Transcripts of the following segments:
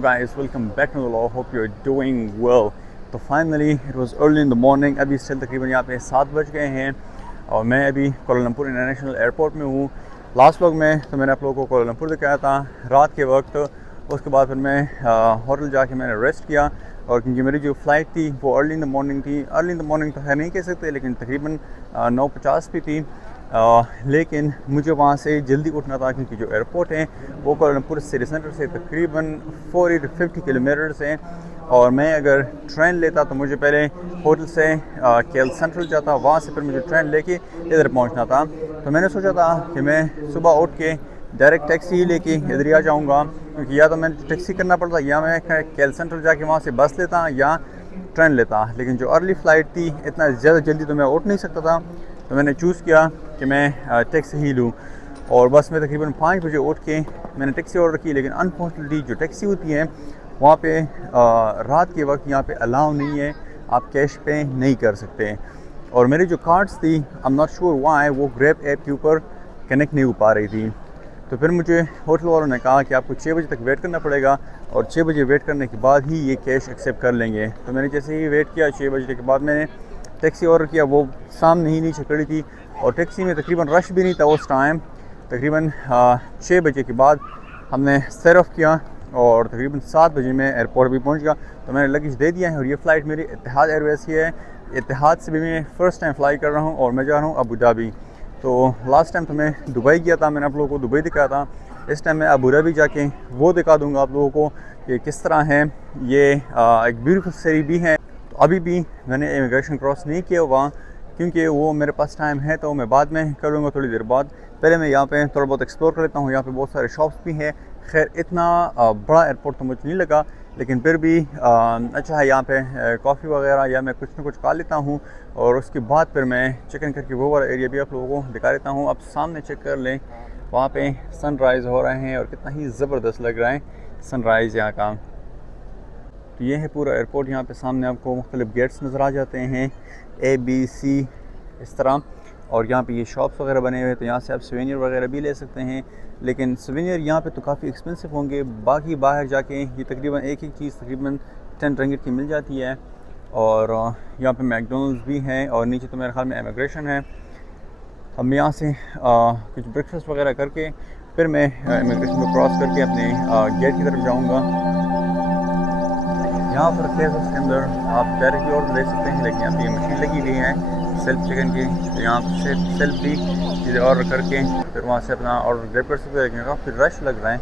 guys, welcome back to the vlog. Hope you're doing well. तो finally it was early in the morning. अभी still तकरीबन यहाँ पे 7 बज गए हैं और मैं अभी कोलालमपुर इंटरनेशनल एयरपोर्ट में हूँ. लास्ट व्लॉग में तो मैंने आप लोगों को कोलालमपुर दिखाया था रात के वक्त. उसके बाद फिर मैं होटल जाके मैंने रेस्ट किया और क्योंकि मेरी जो फ़्लाइट थी वो अर्ली इन द मॉर्निंग थी. अर्ली इन द मॉर्निंग तो है नहीं कह सकते, लेकिन तकरीबन 9:50 पे थी. लेकिन मुझे वहाँ से जल्दी उठना था क्योंकि जो एयरपोर्ट है वो कोलालमपुर सिटी सेंटर से तकरीबन 40 to 50 किलोमीटर्स हैं. और मैं अगर ट्रेन लेता तो मुझे पहले होटल से केएल सेंट्रल जाता, वहाँ से फिर मुझे ट्रेन लेके इधर पहुँचना था. तो मैंने सोचा था कि मैं सुबह उठ के डायरेक्ट टैक्सी ही लेके इधर ही आ जाऊँगा, क्योंकि या तो मैंने टैक्सी करना पड़ता या मैं केएल सेंट्रल जाके वहाँ से बस लेता या ट्रेन लेता. लेकिन जो अर्ली फ़्लाइट थी इतना ज़्यादा जल्दी तो मैं उठ नहीं सकता था, तो मैंने चूज़ किया कि मैं टैक्सी ही लूँ. और बस मैं तकरीबन 5 बजे उठ के मैंने टैक्सी ऑर्डर की. लेकिन अनफॉर्चुनेटली जो टैक्सी होती है वहाँ पे रात के वक्त यहाँ पे अलाउ नहीं है, आप कैश पे नहीं कर सकते. और मेरी जो कार्ड्स थी I am not sure why वो ग्रैब ऐप के ऊपर कनेक्ट नहीं हो पा रही थी. तो फिर मुझे होटल वालों ने कहा कि आपको 6 बजे तक वेट करना पड़ेगा और 6 बजे वेट करने के बाद ही ये कैश एक्सेप्ट कर लेंगे. तो मैंने जैसे ही वेट किया 6 बजे के बाद मैंने टैक्सी ऑर्डर किया. वो सामने ही नीचे खड़ी थी और टैक्सी में तकरीबन रश भी नहीं था उस टाइम. तकरीबन 6 बजे के बाद हमने सैर ऑफ किया और तकरीबन 7 बजे मैं एयरपोर्ट भी पहुंच गया. तो मैंने लगेज दे दिया है और ये फ़्लाइट मेरी इत्तेहाद एयरवेज़ की है. इत्तेहाद से भी मैं फ़र्स्ट टाइम फ्लाई कर रहा हूँ और मैं जा रहा हूँ अबू धाबी. तो लास्ट टाइम तो मैं दुबई गया था, मैंने आप लोगों को दुबई दिखाया था. इस टाइम मैं अबू धाबी जाके वो दिखा दूँगा आप लोगों को कि किस तरह है. ये एक ब्यूटीफुल सिटी भी है. तो अभी भी मैंने इमिग्रेशन क्रॉस नहीं किया वहाँ, क्योंकि वो मेरे पास टाइम है तो मैं बाद में करूँगा थोड़ी देर बाद. पहले मैं यहाँ पे थोड़ा बहुत एक्सप्लोर कर लेता हूँ. यहाँ पे बहुत सारे शॉप्स भी हैं. खैर इतना बड़ा एयरपोर्ट तो मुझे नहीं लगा, लेकिन फिर भी अच्छा है. यहाँ पे कॉफ़ी वगैरह या मैं कुछ ना कुछ खा लेता हूँ और उसके बाद फिर मैं चिकन करके वो वाला एरिया भी आप लोगों को दिखा देता हूँ. आप सामने चेक कर लें, वहाँ पे सनराइज़ हो रहे हैं और कितना ही ज़बरदस्त लग रहा है सनराइज़ यहाँ का. तो ये है पूरा एयरपोर्ट. यहाँ पे सामने आपको मुख्तलिफ़ गेट्स नज़र आ जाते हैं, ABC इस तरह. और यहाँ पे ये शॉप्स वगैरह बने हुए हैं, तो यहाँ से आप सोवेनियर वगैरह भी ले सकते हैं. लेकिन सोवेनियर यहाँ पे तो काफ़ी एक्सपेंसिव होंगे. बाकी बाहर जाके ये तकरीबन एक चीज़ तकरीबन 10 रिंगिट की मिल जाती है. और यहाँ पे मैकडोनल्ड्स भी हैं और नीचे तो मेरे ख्याल में इमिग्रेशन है. अब मैं यहाँ से कुछ ब्रेकफास्ट वगैरह करके फिर मैं इमिग्रेशन को क्रॉस करके अपने गेट की तरफ जाऊँगा. यहाँ पर केएफसी के अंदर आप डायरेक्टली ऑर्डर ले सकते हैं, लेकिन यहाँ पे ये मशीन लगी हुई है सेल्फ चिकन की. तो यहाँ से सेल्फ भी चीज़ें ऑर्डर करके फिर वहाँ से अपना ऑर्डर ग्रैब कर सकते हैं. लेकिन काफ़ी रश लग रहा है.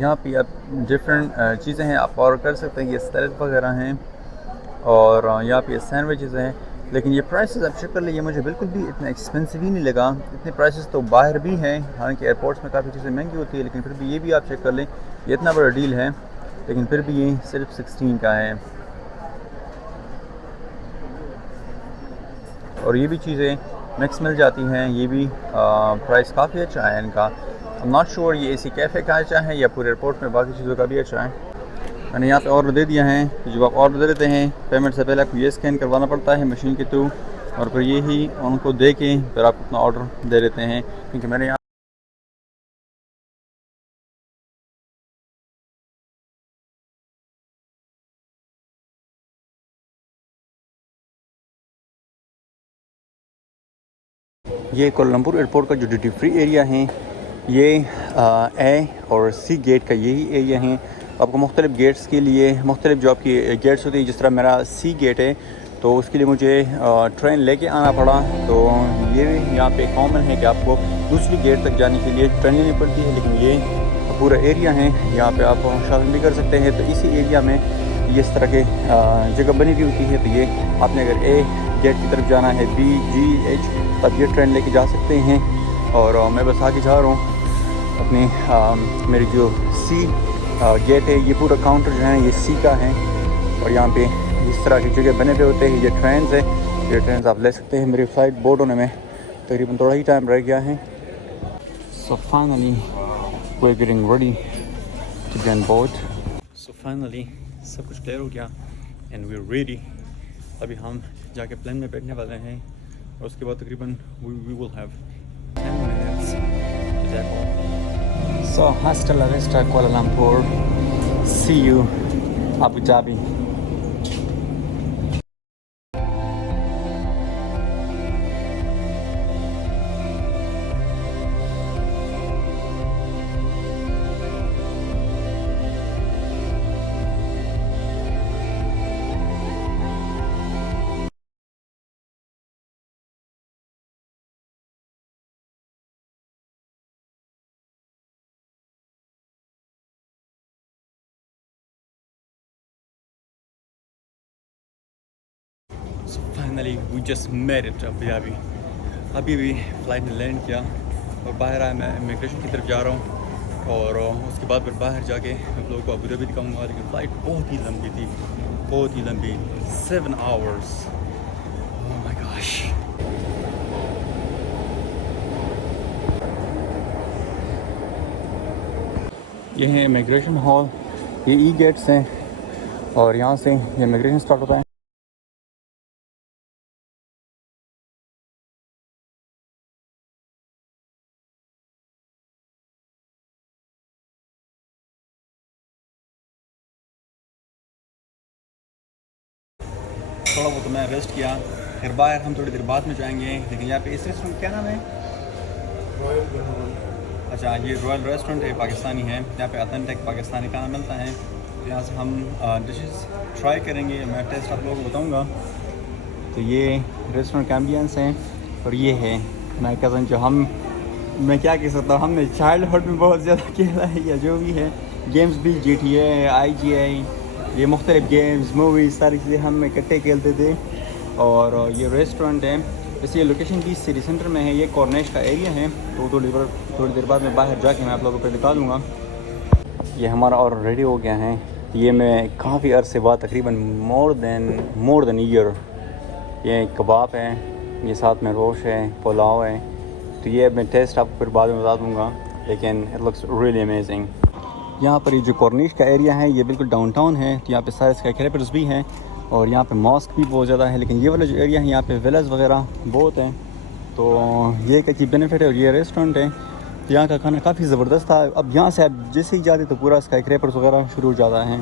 यहाँ पे आप डिफरेंट चीज़ें हैं आप ऑर्डर कर सकते हैं. ये सैलेड वगैरह हैं और यहाँ पे सैंडविचेज़ हैं. लेकिन ये प्राइसेस आप चेक कर लें, ये मुझे बिल्कुल भी इतना एक्सपेंसिव ही नहीं लगा. इतने प्राइसेस तो बाहर भी हैं, हालांकि एयरपोर्ट्स में काफ़ी चीज़ें महंगी होती है, लेकिन फिर भी ये भी आप चेक कर लें, ये इतना बड़ा डील है. लेकिन फिर भी ये सिर्फ 16 का है. और ये भी चीज़ें मिक्स मिल जाती हैं. ये भी प्राइस काफ़ी अच्छा है इनका. आई एम नॉट श्योर ये AC कैफ़े का अच्छा है या पूरे एयरपोर्ट में बाकी चीज़ों का भी अच्छा है. मैंने यहाँ पे ऑर्डर दे दिया है. तो जब आप ऑर्डर दे देते हैं पेमेंट से पहले आपको ये स्कैन करवाना पड़ता है मशीन के थ्रू, और फिर ये ही उनको दे के फिर आप अपना ऑर्डर दे देते हैं. क्योंकि मैंने यहाँ ये कोलंबुर एयरपोर्ट का जो ड्यूटी फ्री एरिया है ये A और C गेट का यही एरिया है. आपको मुख्तलिफ़ गेट्स के लिए मुख्तलिफ़ जो आपकी गेट्स होती है, जिस तरह मेरा C गेट है तो उसके लिए मुझे ट्रेन लेके आना पड़ा. तो ये यहाँ पे कॉमन है कि आपको दूसरी गेट तक जाने के लिए ट्रेन लेनी पड़ती है. लेकिन ये पूरा एरिया है, यहाँ पे आप शॉपिंग भी कर सकते हैं. तो इसी एरिया में ये इस तरह के जगह बनी हुई होती है. तो ये आपने अगर A गेट की तरफ जाना है, B, G, H, तब ये ट्रेन लेके जा सकते हैं. और मैं बस आगे जा रहा हूँ अपनी मेरी जो C गेट है, ये पूरा काउंटर जो है ये C का है. और यहाँ पे इस तरह की जगह बने हुए होते हैं. ये ट्रेन है, ये ट्रेन आप ले सकते हैं. मेरी फ़्लाइट बोर्ड होने में तकरीबन थोड़ा ही टाइम रह गया है. So finally we are getting ready to get on board. So finally सब कुछ क्लियर हो गया एंड वी आर रेडी. अभी हम जाके प्लेन में बैठने वाले हैं और उसके बाद तकरीबन we will have 10 minutes to take off. So hasta la vista Kuala Lumpur. See you Abu Dhabi. So finally we just made it Abu Dhabi. अभी भी फ़्लाइट ने लैंड किया और बाहर आया, मैं इमिग्रेशन की तरफ जा रहा हूँ और उसके बाद फिर बाहर जाके आप लोगों को अबू धाबी दिखाऊंगा। लेकिन फ़्लाइट बहुत ही लंबी थी, बहुत ही लंबी, 7 hours. Oh my gosh. ये है इमिग्रेशन हॉल, ये ई गेट्स हैं और यहाँ से ये इमिग्रेशन स्टार्ट होता है। थोड़ा बहुत मैं रेस्ट किया, फिर बाहर हम थोड़ी देर बाद में जाएंगे। लेकिन यहाँ पे इस रेस्टोरेंट क्या नाम है? अच्छा, ये रॉयल रेस्टोरेंट है, पाकिस्तानी है। यहाँ पे ऑथेंटिक पाकिस्तानी खाना मिलता है। तो यहाँ से हम डिशेस ट्राई करेंगे, मैं टेस्ट आप लोगों को बताऊँगा। तो ये रेस्टोरेंट का एम्बियंस है और ये है मैं कज़न जो मैं क्या कह सकता हूँ, हमने चाइल्डहुड में बहुत ज़्यादा खेला है या जो भी है गेम्स भी, GTA, IGI, ये मुख्तलिफ गेम्स, मूवीज़, सारी चीज़ें हम इकट्ठे खेलते थे। और ये रेस्टोरेंट है, वैसे ये लोकेशन भी सिटी सेंटर में है, ये कॉर्निश का एरिया है। तो थोड़ी देर बाद मैं बाहर जाके मैं आप लोगों को दिखा दूँगा। ये हमारा और रेडी हो गया है। ये मैं काफ़ी अरसे बाद तकरीबन मोर देन ईयर, ये कबाब है, ये साथ में रोश है, पुलाव है। तो ये मैं टेस्ट आपको फिर बाद में बता दूँगा, लेकिन इट लुक्स रियली अमेजिंग। यहाँ पर ये जो कॉर्निश का एरिया है ये बिल्कुल डाउनटाउन है। तो यहाँ पे सारे स्काईक्रैपर्स भी हैं और यहाँ पे मॉस्क भी बहुत ज़्यादा है। लेकिन ये वाला जो एरिया है यहाँ पे विलाज वगैरह बहुत हैं। तो ये एक अच्छी बेनिफिट है। और ये रेस्टोरेंट है, तो यहाँ का खाना काफ़ी ज़बरदस्त था। अब यहाँ से आप जैसे ही जाते तो पूरा स्काईक्रैपर्स वगैरह शुरू हो जाता है।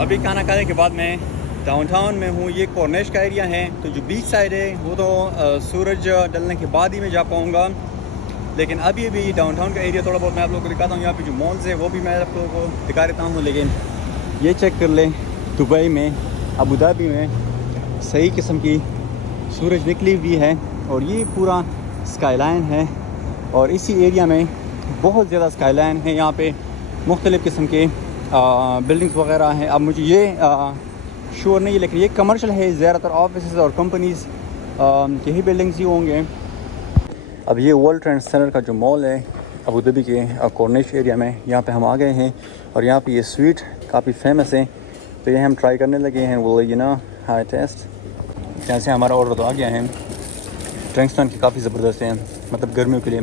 अभी खाना खाने के बाद मैं डाउनटाउन में हूँ। ये कॉर्निश का एरिया है। तो जो बीच साइड है वो तो सूरज डलने के बाद ही मैं जा पाऊँगा। लेकिन अभी भी डाउनटाउन का एरिया थोड़ा बहुत मैं आप लोगों को दिखाता हूँ। यहाँ पे जो मॉल्स है वो भी मैं आप लोगों को दिखा देता हूँ। लेकिन ये चेक कर ले, दुबई में, अबू धाबी में सही किस्म की सूरज निकली हुई है और ये पूरा स्काईलाइन है। और इसी एरिया में बहुत ज़्यादा स्काईलाइन है। यहाँ पे मुख्तलिफ़ किस्म के बिल्डिंग्स वगैरह हैं। अब मुझे ये श्योर नहीं है, लेकिन ये कमर्शियल है। ज़्यादातर ऑफिस और कंपनीज़ के ही बिल्डिंग्स ही होंगे। अब ये वर्ल्ड ट्रेड सेंटर का जो मॉल है अबू धाबी के कॉर्निश एरिया में, यहाँ पे हम आ गए हैं। और यहाँ पे ये स्वीट काफ़ी फेमस है, तो ये हम ट्राई करने लगे हैं। वो हाई टेस्ट, जैसे हमारा ऑर्डर तो आ गया है। ड्रिंक्स की काफ़ी ज़बरदस्त हैं, मतलब गर्मियों के लिए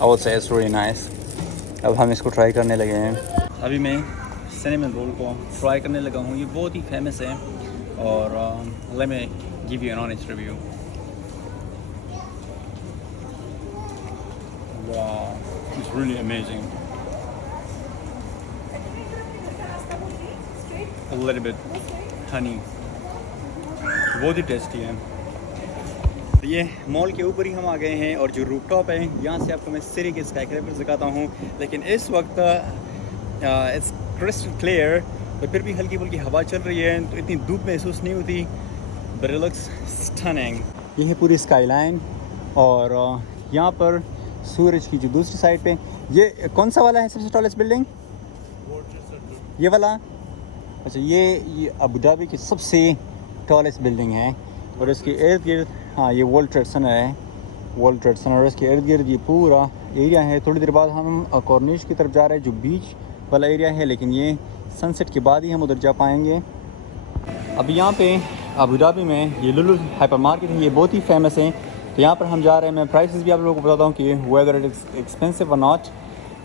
और से रियली नाइस। अब हम इसको ट्राई करने लगे हैं। अभी मैं सिनेमन रोल को ट्राई करने लगा हूँ। ये बहुत ही फेमस है और let me give you an honest review. Wow, it's really amazing. A little bit honey, बहुत ही टेस्टी है। तो ये मॉल के ऊपर ही हम आ गए हैं और जो रूफटॉप है यहाँ से आपको मैं सिटी के स्काईक्रैपर्स दिखाता हूँ। लेकिन इस वक्त इट्स क्रिस्टल क्लियर, तो फिर भी हल्की फुल्की हवा चल रही है, तो इतनी धूप महसूस नहीं होती। But it looks stunning. ये है पूरी स्काईलाइन और यहाँ पर सूरज की जो दूसरी साइड पे, ये कौन सा वाला है सबसे टॉलेस्ट बिल्डिंग? ये वाला? अच्छा, ये अबू धाबी की सबसे टॉलेस्ट बिल्डिंग है। और इसके इर्द गिर्द, हाँ, ये वर्ल्ड ट्रेड सेंटर है, वर्ल्ड ट्रेड सेंटर। और इसके इर्द गिर्द ये पूरा एरिया है। थोड़ी देर बाद हम कॉर्निश की तरफ जा रहे हैं, जो बीच वाला एरिया है। लेकिन ये सनसेट के बाद ही हम उधर जा पाएंगे। अब यहाँ पे अबू धाबी में ये लुलु हाइपर मार्केट है, ये बहुत ही फेमस है। तो यहाँ पर हम जा रहे हैं। मैं प्राइसेस भी आप लोगों को बताता हूँ कि वेदर इट इज़ एक्सपेंसिव और नॉट।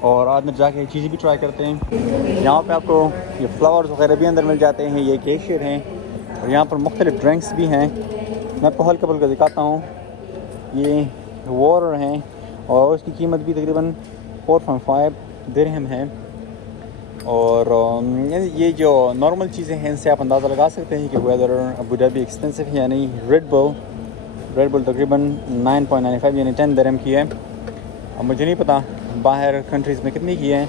और आज में जाके चीज़ें भी ट्राई करते हैं। यहाँ पे आपको ये फ्लावर्स वगैरह भी अंदर मिल जाते हैं। ये कैशियर हैं और यहाँ पर मुख्तलिफ ड्रिंक्स भी हैं। मैं आपको हल्का फुल्का दिखाता हूँ। ये वाटर हैं और उसकी कीमत भी तकरीबन 4.5 दिरहम है। और ये जो नॉर्मल चीज़ें हैं इनसे आप अंदाज़ा लगा सकते हैं कि वेदर अबू धाबी एक्सपेंसिव है या नहीं। रेड बुल तकरीबन 9.95 यानी 10 दिरहम की है। अब मुझे नहीं पता बाहर कंट्रीज़ में कितनी की है,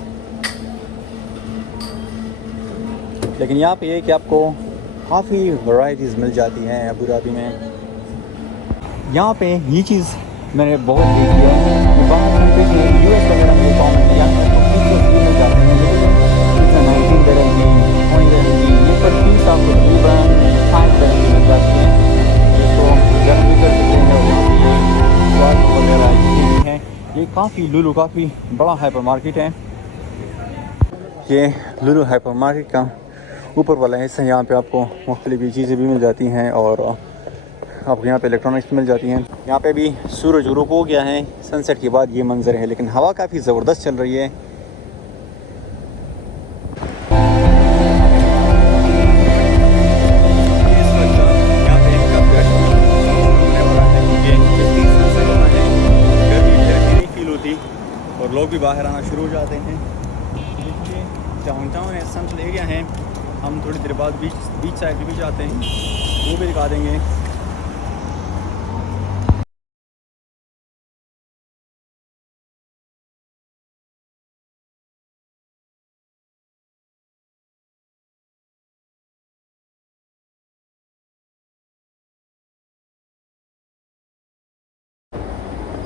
लेकिन यहाँ पे ये कि आपको काफ़ी वैरायटीज़ मिल जाती हैं अबू धाबी में। यहाँ पे ये चीज़ मैंने बहुत देखी है कि बाहर कंट्रीज़ में यूएस वगैरह में कॉमन है, यहाँ पे मिल जाते हैं, लेकिन 19 दिरहम की 20 दिरहम की ये पर फीस आपको तकरीबन 5 दिरहम की मिल जाती है। तो गर्म भी कर सकते हैं। और यहाँ पे ये स्वाद वगैरह जितनी भी हैं, ये काफ़ी लुलु काफ़ी बड़ा हाइपर मार्केट है। ये लुलु हाइपर मार्केट का ऊपर वाला हिस्सा, यहाँ पे आपको मुख्तलिफ चीज़ें भी मिल जाती हैं और आपको यहाँ पे इलेक्ट्रॉनिक्स मिल जाती हैं। यहाँ पे भी सूरज गुरूब हो गया है, सनसेट के बाद ये मंजर है, लेकिन हवा काफ़ी ज़बरदस्त चल रही है। गर्मी फील होती और लोग भी बाहर आना शुरू हो जाते हैं। देखिए डाउनटाउन है, सेंट्रल एरिया है। हम थोड़ी देर बाद बीच साइड भी जाते हैं, वो भी दिखा देंगे।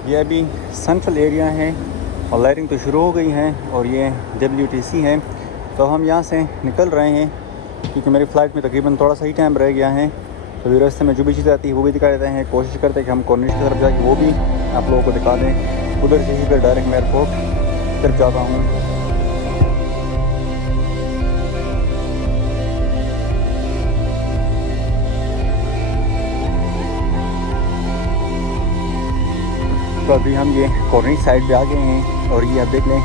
ये अभी सेंट्रल एरिया है और लाइटिंग तो शुरू हो गई है और ये WTC है। तो हम यहाँ से निकल रहे हैं क्योंकि मेरी फ़्लाइट में तकरीबन थोड़ा सा ही टाइम रह गया है। तो भी रास्ते में जो भी चीज़ आती है वो भी दिखा देते हैं। कोशिश करते हैं कि हम कॉर्निश की तरफ जाके वो भी आप लोगों को दिखा दें। उधर से ही फिर डायरेक्ट मैं एयरपोर्ट तरफ जाता हूँ। तो अभी हम ये कॉर्निश साइड पे आ गए हैं और ये आप देख लें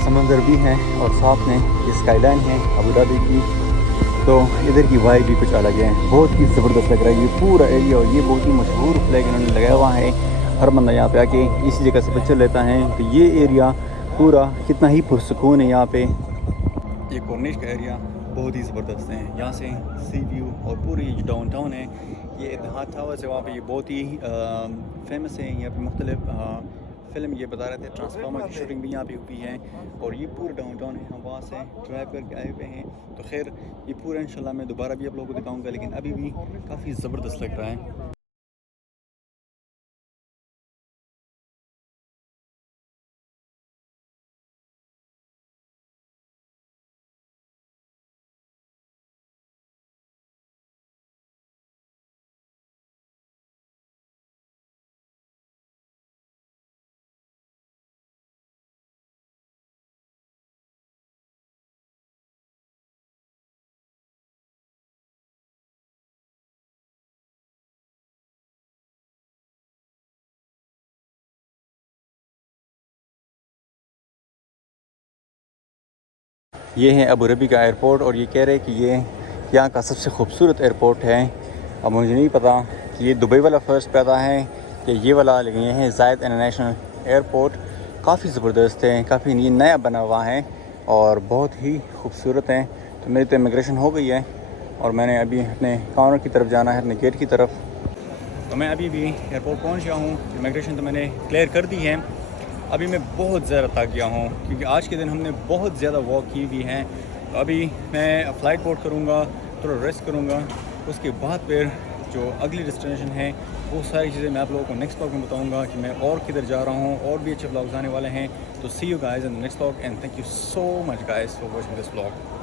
समंदर भी है और साथ में ये स्काईलाइन है अबू धाबी की। तो इधर की वाइब भी कुछ अलग है, बहुत ही ज़बरदस्त लग रहा है ये पूरा एरिया। और ये बहुत ही मशहूर फ्लैग इन्होंने लगाया हुआ है, हर बंदा यहाँ पे आके इसी जगह से पिक्चर लेता है। तो ये एरिया पूरा कितना ही पुरसकून है यहाँ पे। ये कॉर्निश का एरिया बहुत ही ज़बरदस्त है, यहाँ से सी व्यू और पूरी जो डाउनटाउन है ये इतिहाद टावर्स है, वहाँ पे ये बहुत ही फेमस है। यहाँ पे मुख्तलिफ फ़िल्म ये बता रहे थे, ट्रांसफार्मर की शूटिंग भी यहाँ पे हुई है। और ये पूरा डाउनटाउन है, हम वहाँ से ड्राइव करके आए हुए हैं। तो खैर ये पूरा इंशाल्लाह मैं दोबारा भी आप लोगों को दिखाऊंगा, लेकिन अभी भी काफ़ी ज़बरदस्त लग रहा है। ये है अबू धाबी का एयरपोर्ट और ये कह रहे हैं कि ये यहाँ का सबसे खूबसूरत एयरपोर्ट है। अब मुझे नहीं पता कि ये दुबई वाला फ़र्स्ट पैदा है या ये वाला, लेकिन ये है ज़ायद इंटरनेशनल एयरपोर्ट। काफ़ी ज़बरदस्त है, काफ़ी नया बना हुआ है और बहुत ही खूबसूरत है। तो मेरी तो इमिग्रेशन हो गई है और मैंने अभी अपने काउंटर की तरफ जाना है, अपने गेट की तरफ। तो मैं अभी भी एयरपोर्ट पहुँच गया हूँ, इमिग्रेशन तो मैंने क्लियर कर दी है। अभी मैं बहुत ज़्यादा थक गया हूँ क्योंकि आज के दिन हमने बहुत ज़्यादा वॉक की हुई है। तो अभी मैं फ़्लाइट बोर्ड करूँगा, थोड़ा रेस्ट करूँगा, उसके बाद फिर जो अगली डेस्टिनेशन है वो सारी चीज़ें मैं आप लोगों को नेक्स्ट व्लॉग में बताऊँगा कि मैं और किधर जा रहा हूँ। और भी अच्छे व्लॉग्स आने वाले हैं। तो see you guys in the next vlog and thank you so much guys for watching this vlog.